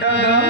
等等。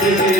Hare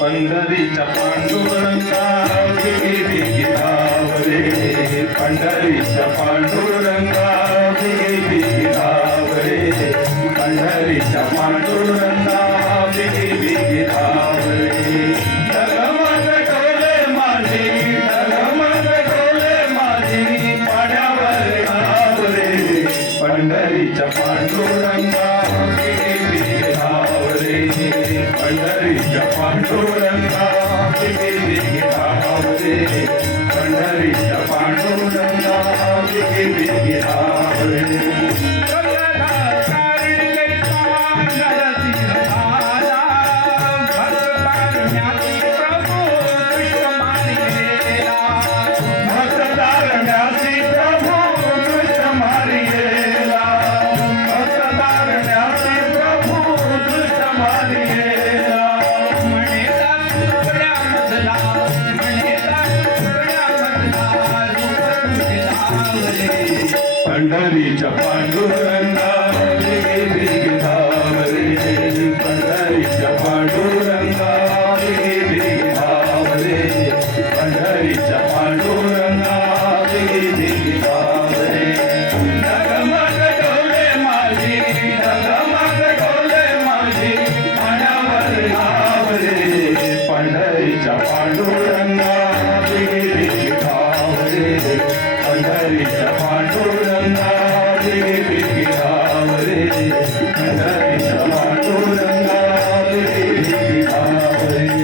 पंढरीच्या पांडुरंगा गिरी धावरे पंढरीच्या पांडुरंगा Lord. पंढरीच्या पांडुरंगा Thank you.